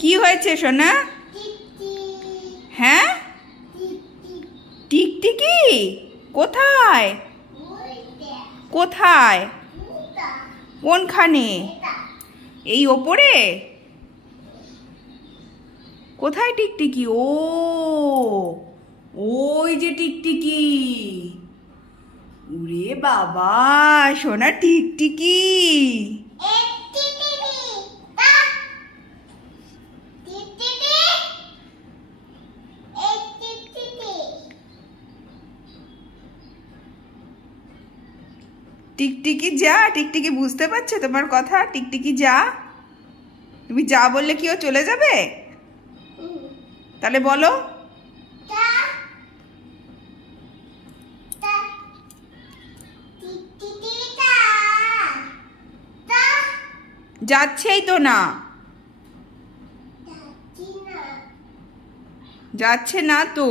কি হয়েছে সোনা? হ্যাঁ, টিকটিকি কোথায়? কোথায়? কোনখানে? এই ওপরে? কোথায় টিকটিকি? ও, ওই যে টিকটিকি। ওরে বাবা, সোনা টিকটিকি। টিকটিকি যা, টিকটিকি বুঝতে পারছে তোমার কথা? টিকটিকি যা। তুমি যা বললে কি ও চলে যাবে? তাহলে বলো। যাচ্ছেই তো না। যাচ্ছে না তো।